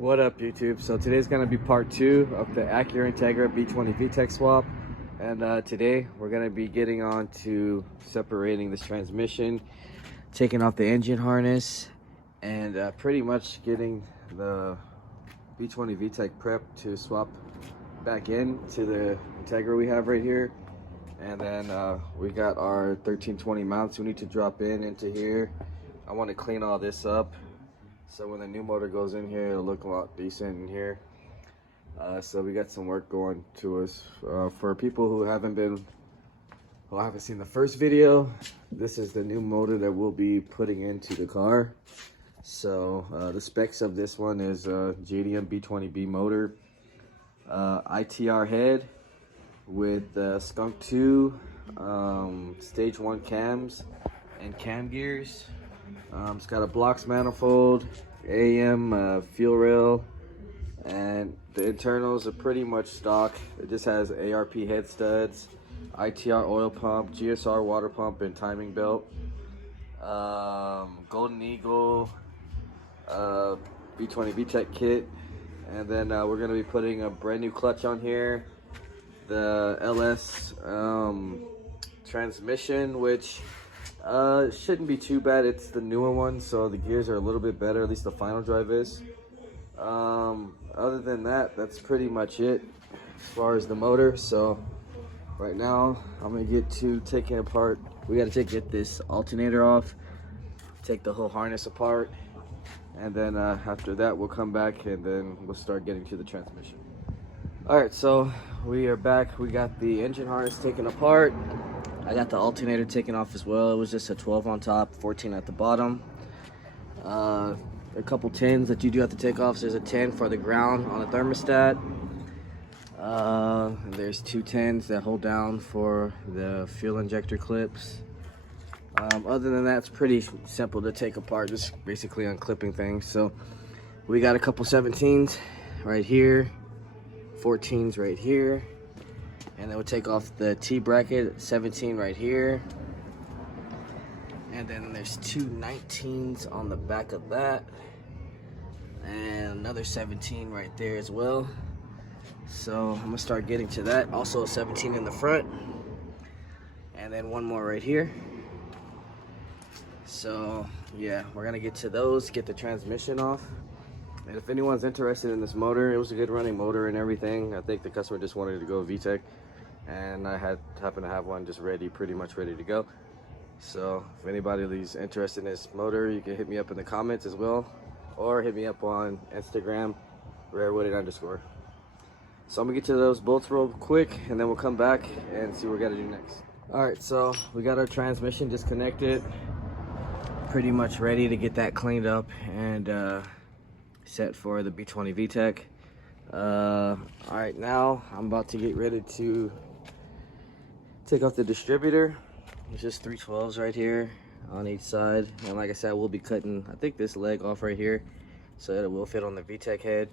What up, YouTube? So today's gonna be part 2 of the Acura Integra b20 Vtec swap, and today we're gonna be getting on to separating this transmission, taking off the engine harness, and pretty much getting the b20 Vtec prep to swap back in to the Integra we have right here. And then we got our 1320 mounts we need to drop into here. I want to clean all this up, so when the new motor goes in here, it'll look a lot decent in here. So we got some work going to us. For people who haven't seen the first video, this is the new motor that we'll be putting into the car. So the specs of this one is JDM B20B motor, ITR head with Skunk 2, stage 1 cams and cam gears. It's got a blocks manifold, AM fuel rail, and the internals are pretty much stock. It just has ARP head studs, ITR oil pump, GSR water pump, and timing belt. Golden Eagle B20 Vtec kit, and then we're going to be putting a brand new clutch on here. The LS transmission, which shouldn't be too bad. It's the newer one, so the gears are a little bit better, at least the final drive is. Other than that, that's pretty much it as far as the motor. So right now I'm gonna get to taking apart. We got to get this alternator off, take the whole harness apart, and then after that we'll come back and then we'll start getting to the transmission. All right, so we are back. We got the engine harness taken apart. I got the alternator taken off as well. It was just a 12 on top, 14 at the bottom. A couple tins that you do have to take off. So there's a tin for the ground on the thermostat. There's 2 tins that hold down for the fuel injector clips. Other than that, it's pretty simple to take apart, just basically unclipping things. So we got a couple 17s right here, 14s right here. And then we'll take off the T bracket, 17 right here. And then there's 2 19s on the back of that. And another 17 right there as well. So I'm gonna start getting to that. Also a 17 in the front. And then one more right here. So yeah, we're gonna get to those, get the transmission off. And if anyone's interested in this motor, it was a good running motor and everything. I think the customer just wanted to go Vtec, and I happened to have one just pretty much ready to go. So if anybody's interested in this motor, you can hit me up in the comments as well, or hit me up on Instagram, rarewooded_. So I'm gonna get to those bolts real quick, and then we'll come back and see what we gotta do next. All right, so we got our transmission disconnected, pretty much ready to get that cleaned up and set for the b20 Vtec. All right, now I'm about to get ready to take off the distributor. It's just 312s right here on each side, and like I said, we'll be cutting, I think, this leg off right here so that it will fit on the Vtec head.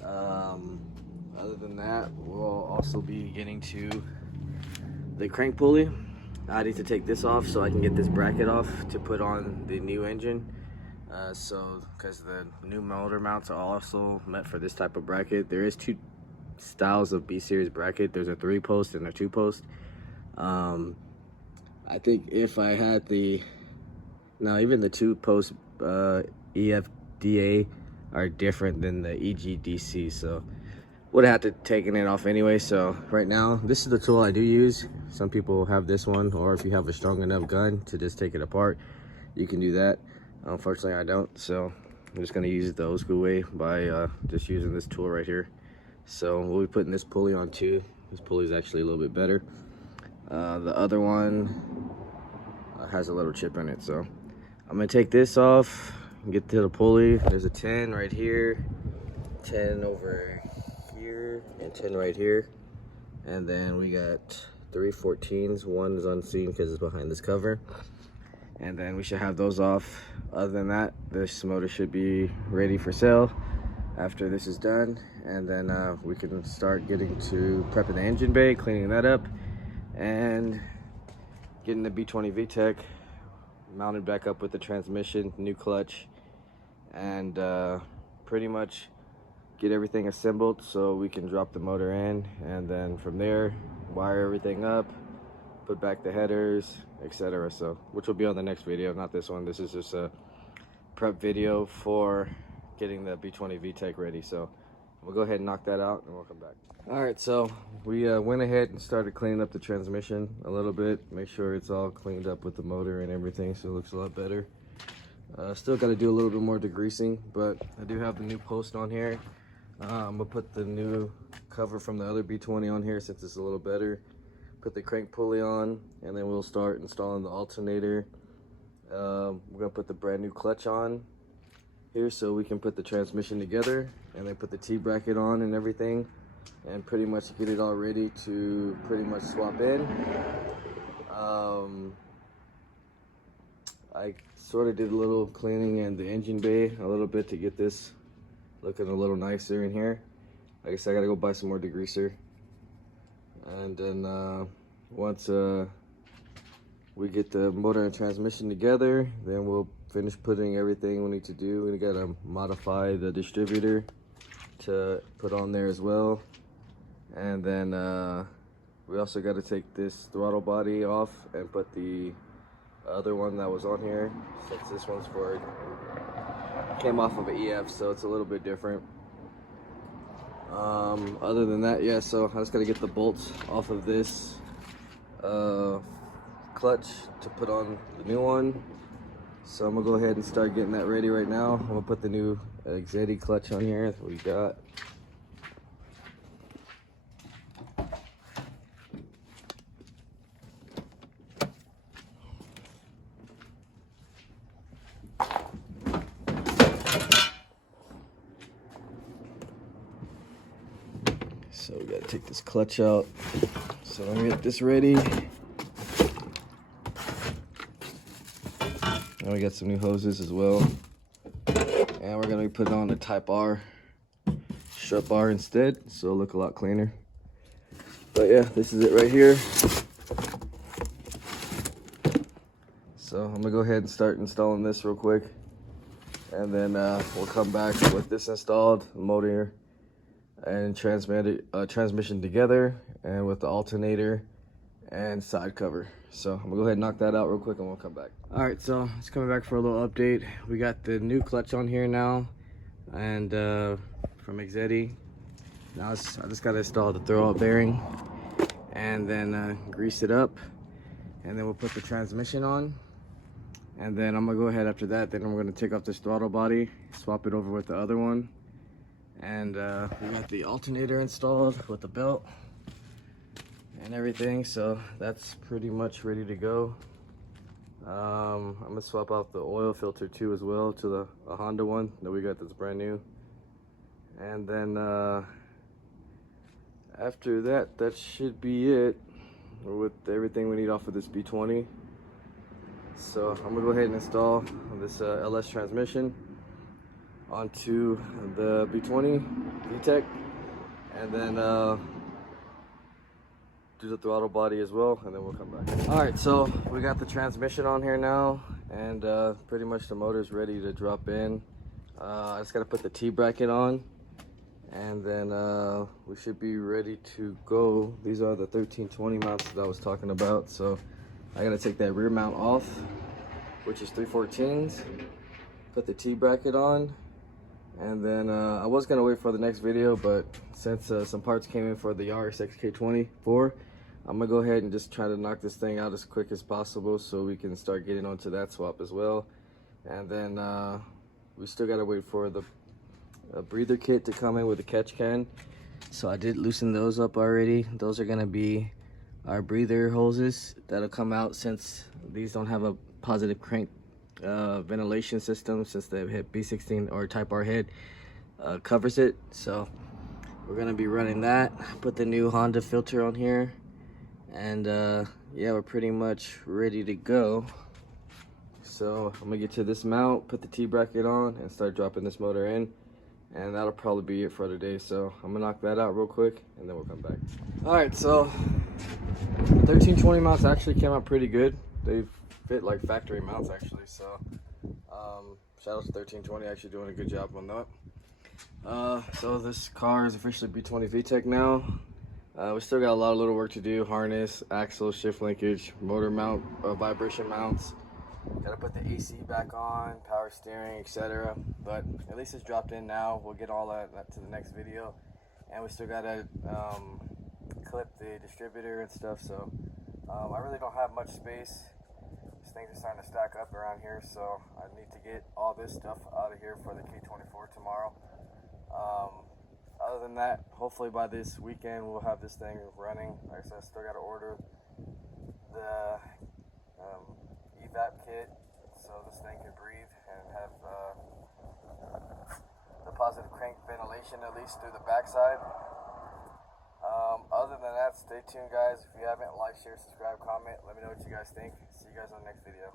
Other than that, we'll also be getting to the crank pulley. I need to take this off so I can get this bracket off to put on the new engine. Because the new motor mounts are also meant for this type of bracket. There is 2 styles of B series bracket. There's a 3-post and a 2-post. I think if I had even the 2-post EFDA are different than the EGDC, so would have to taken it off anyway. So right now, this is the tool I do use. Some people have this one, or if you have a strong enough gun to just take it apart, you can do that. Unfortunately, I don't, so I'm just gonna use it the old school way by just using this tool right here. So we'll be putting this pulley on too. This pulley is actually a little bit better. The other one has a little chip in it, so I'm gonna take this off and get to the pulley. There's a 10 right here, 10 over here, and 10 right here. And then we got 3 14s. One is unseen because it's behind this cover. And then we should have those off. Other than that, this motor should be ready for sale after this is done. And then we can start getting to prepping the engine bay, cleaning that up, and getting the b20 Vtec mounted back up with the transmission, new clutch, and pretty much get everything assembled so we can drop the motor in, and then from there wire everything up, put back the headers, etc. So which will be on the next video, not this one. This is just a prep video for getting the B20 Vtec ready. So we'll go ahead and knock that out and we'll come back. All right, so we went ahead and started cleaning up the transmission a little bit, make sure it's all cleaned up with the motor and everything, so it looks a lot better. Still got to do a little bit more degreasing, but I do have the new post on here. I'm gonna put the new cover from the other B20 on here since it's a little better. Put the crank pulley on, and then we'll start installing the alternator. We're gonna put the brand new clutch on here so we can put the transmission together, and then put the T-bracket on and everything, and pretty much get it all ready to pretty much swap in. I sort of did a little cleaning in the engine bay a little bit to get this looking a little nicer in here. Like I said, I gotta go buy some more degreaser, and then once we get the motor and transmission together, then we'll finish putting everything we need to do. We gotta modify the distributor to put on there as well, and then we also got to take this throttle body off and put the other one that was on here, since this one's for came off of an EF, so it's a little bit different. Other than that, yeah, so I just got to get the bolts off of this clutch to put on the new one. So I'm gonna go ahead and start getting that ready right now. I'm gonna put the new exedy clutch on here. That's what we got. So we gotta take this clutch out. So let me get this ready. And we got some new hoses as well. And we're gonna be putting on the Type R strut bar instead, so it'll look a lot cleaner. But yeah, this is it right here. So I'm gonna go ahead and start installing this real quick. And then we'll come back with this installed, motor and transmission together, and with the alternator and side cover. So I'm gonna go ahead and knock that out real quick and we'll come back. All right, so it's coming back for a little update. We got the new clutch on here now, and from exedy. Now I just gotta install the throwout bearing and then grease it up, and then we'll put the transmission on. And then I'm gonna go ahead after that, then we're gonna take off this throttle body, swap it over with the other one. And we got the alternator installed with the belt and everything, so that's pretty much ready to go. I'm gonna swap out the oil filter too as well to the Honda one that we got that's brand new. And then after that, that should be it with everything we need off of this B20. So I'm gonna go ahead and install this LS transmission onto the B20 Vtec, and then do the throttle body as well, and then we'll come back. All right, so we got the transmission on here now, and pretty much the motor's ready to drop in. I just gotta put the T-bracket on, and then we should be ready to go. These are the 1320 mounts that I was talking about, so I gotta take that rear mount off, which is 314s, put the T-bracket on, and then I was gonna wait for the next video, but since some parts came in for the Yaris XK24, I'm gonna go ahead and just try to knock this thing out as quick as possible so we can start getting onto that swap as well. And then we still gotta wait for the breather kit to come in with the catch can. So I did loosen those up already. Those are gonna be our breather hoses that'll come out, since these don't have a positive crank ventilation system, since the hit B16 or Type R head covers it. So we're gonna be running that, put the new Honda filter on here, and yeah, we're pretty much ready to go. So I'm gonna get to this mount, put the T-bracket on, and start dropping this motor in, and that'll probably be it for today. So I'm gonna knock that out real quick and then we'll come back. All right, so 1320 mounts actually came out pretty good. They've fit like factory mounts actually, so shout out to 1320, actually doing a good job on that. So this car is officially B20 Vtec now. We still got a lot of little work to do: harness, axle, shift linkage, motor mount, vibration mounts. Gotta put the AC back on, power steering, etc. But at least it's dropped in now. We'll get all that to the next video. And we still gotta clip the distributor and stuff. So I really don't have much space. These things are starting to stack up around here, so I need to get all this stuff out of here for the K24 tomorrow. Other than that, hopefully by this weekend we'll have this thing running. Like I said, I still got to order the evap kit so this thing can breathe and have the positive crank ventilation at least through the backside. Other than that, stay tuned guys. If you haven't, like, share, subscribe, comment. Let me know what you guys think. See you guys on the next video.